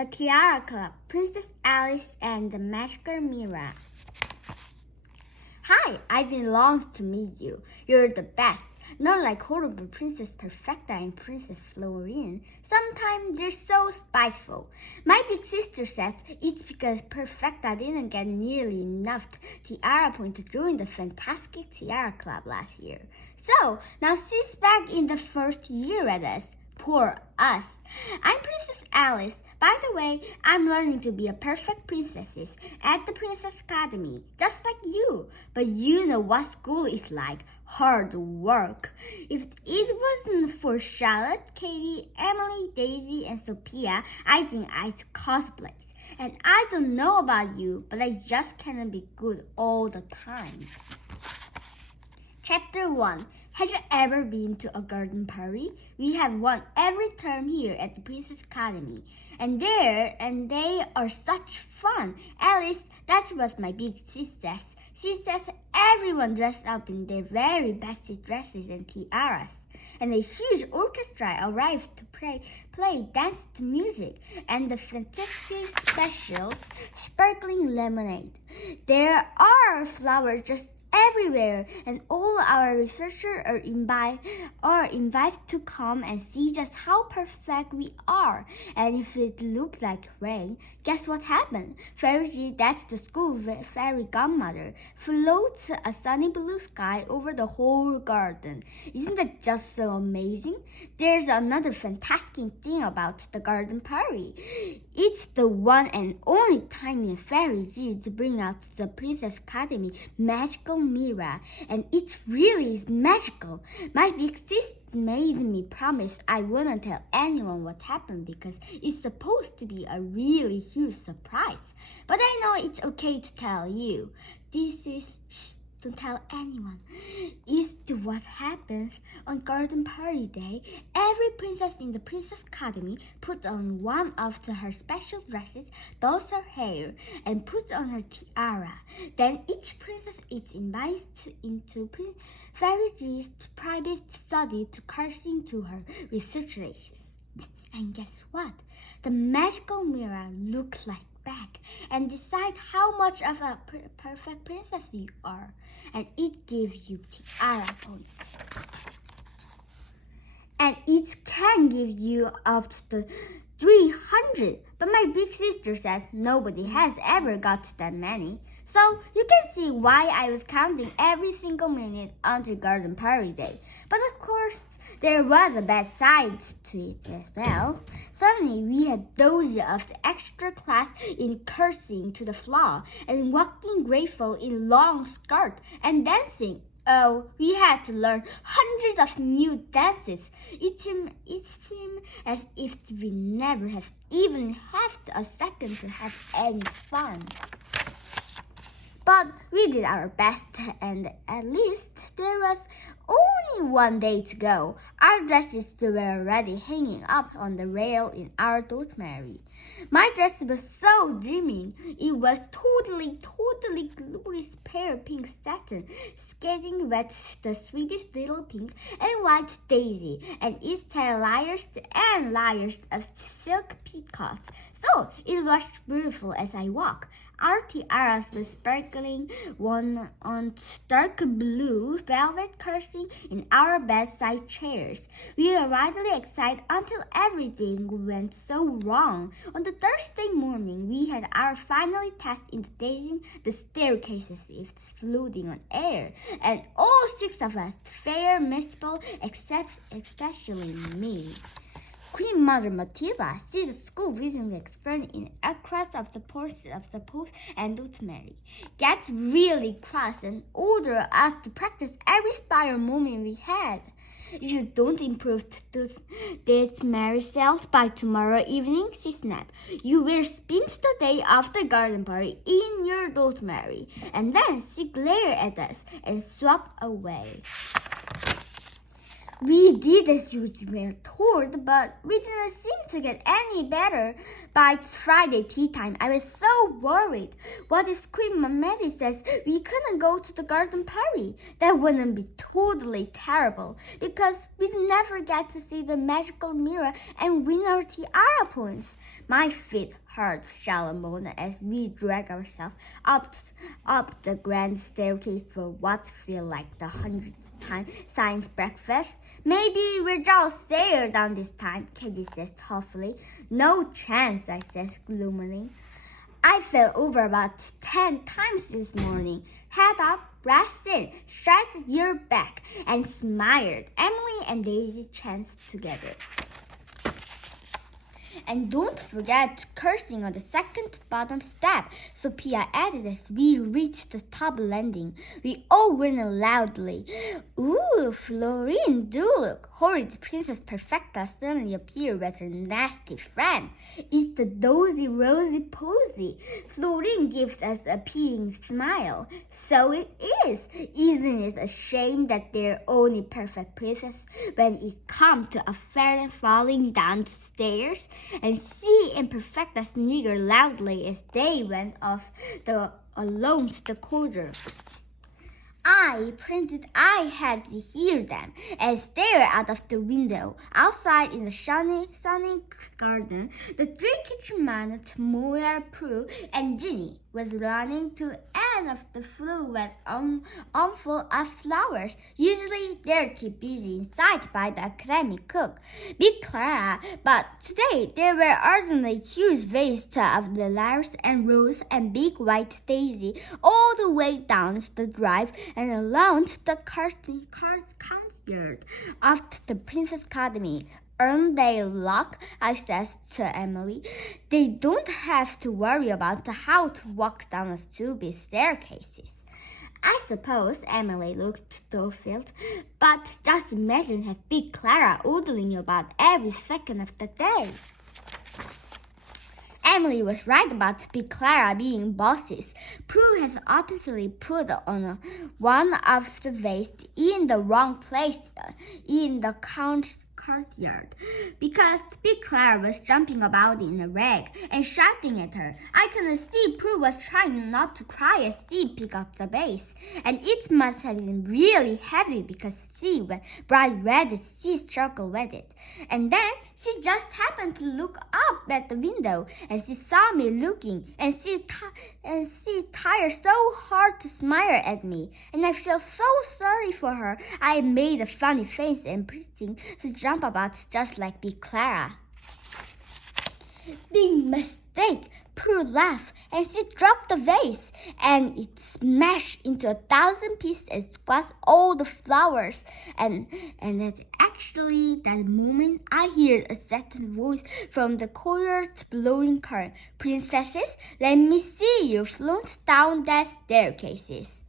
The Tiaraklub, Princess Alice and the Magical Mirror. Hi, I've been longing to meet you. You're the best. Not like horrible Princess Perfecta and Princess Florine. Sometimes they're so spiteful. My big sister says it's because Perfecta didn't get nearly enough Tiara points to join the fantastic Tiara Club last year. So, now she's back in the first year with us. Poor us. I'm Princess Alice. By the way, I'm learning to be a perfect princess at the Princess Academy, just like you. But you know what school is like. Hard work. If it wasn't for Charlotte, Katie, Emily, Daisy, and Sophia, I think I'd cosplay. And I don't know about you, but I just cannot be good all the time. Chapter 1. Have you ever been to a garden party? We have one every term here at the Princess Academy. And they are such fun. At least that's what my big sis says. She says everyone dressed up in their very best dresses and tiaras. And a huge orchestra arrived to play dance to music and the fantastic specials, sparkling lemonade. There are flowers just everywhere, and all our researchers are invited to come and see just how perfect we are. And if it looked like rain, guess what happened? Fairy G, that's the school fairy godmother, floats a sunny blue sky over the whole garden. Isn't that just so amazing? There's another fantastic thing about the garden party. It's the one and only time in Fairy G to bring out the Princess Academy magical mirror, and it really is magical. My big sister made me promise I wouldn't tell anyone what happened because it's supposed to be a really huge surprise. But I know it's okay to tell you. Don't tell anyone. It's what happens on Garden Party Day. Every princess in the Princess Academy puts on one of her special dresses, does her hair, and puts on her tiara. Then each princess is invited into Fairy G's private study to cursing to her research. And guess what? The magical mirror looks like back and decide how much of a perfect princess you are, and it gives you tiara points, and it can give you up to 300, but my big sister says nobody has ever got that many. So you can see why I was counting every single minute until Garden Party Day. But of course, there was a bad side to it as well. Suddenly, we had dozens of the extra class in cursing to the floor and walking graceful in long skirts and dancing. Oh, we had to learn hundreds of new dances. It seemed as if we never have even had a second to have any fun. But we did our best, and at least there was only one day to go. Our dresses were already hanging up on the rail in our dormitory. My dress was so dreamy. It was totally glorious pale pink satin, skating with the sweetest little pink and white daisy, and its had layers and layers of silk peacocks. So it was beautiful as I walked. Our tiaras were sparkling, one on dark blue velvet cursing in our bedside chairs. We were widely excited until everything went so wrong. On the Thursday morning, we had our final test in dazing the staircases floating on air, and all 6 of us fared miserable, especially me. Queen Mother Matilda sees the school visiting experiment in across of the post and dormitory, gets really cross and orders us to practice every spiral movement we had. If you don't improve this Mary cells by tomorrow evening, she snapped, you will spend the day of the garden party in your dormitory. And then she glared at us and swept away. We did as we were told, but we didn't seem to get any better. By Friday tea time, I was so worried. What if Queen Maddie says we couldn't go to the garden party? That wouldn't be totally terrible, because we'd never get to see the magical mirror and win our tiara points. My feet hurt, Shalom moaned as we dragged ourselves up the grand staircase for what felt like the 100th time science breakfast. Maybe we'll just stare down this time, Katie says thoughtfully. No chance, I said gloomily. I fell over about 10 times this morning. Head up, breast in, straight your back, and smiled. Emily and Daisy chanced together. And don't forget cursing on the second bottom step, Sophia added as we reached the top landing. We all grinned loudly. Ooh, Florine, do look! Horrid Princess Perfecta suddenly appeared with her nasty friend. It's the dozy rosy posy. Florine gives us a pitying smile. So it is. Isn't it a shame that they're only perfect princess when it comes to a fairy falling down the stairs? And she and Perfecta sniggered loudly as they went off alone to the corridor. I had to hear them and stare out of the window. Outside in the sunny garden, the three kitchen maids, Moira, Prue, and Ginny, was running to end of the floor with armful of flowers. Usually they're kept busy inside by the academic cook, Big Clara, but today there were ordinary huge vases of lilacs and rose and big white daisy all the way down the drive and around the courtyard of the Princess Academy. Aren't they luck? I said to Emily. They don't have to worry about how to walk down the stupid staircases. I suppose Emily looked dull-filled, but just imagine her Big Clara oodling about every second of the day. Emily was right about Big Clara being bosses. Prue has obviously put on one of the vases in the wrong place in the courtyard, because Big Clara was jumping about in a rag and shouting at her. I can see Prue was trying not to cry as she picked up the vase, and it must have been really heavy because she went bright red as she struggled with it. And then she just happened to look up at the window, and she saw me looking, and she tried so hard to smile at me, and I felt so sorry for her. I made a funny face and pretending to jump about just like Big Clara. Big mistake! Prue laughed, and she dropped the vase, and it smashed into 1,000 pieces and squashed all the flowers. And that's actually that moment I heard a second voice from the corridor blowing current. Princesses, let me see you float down that staircases.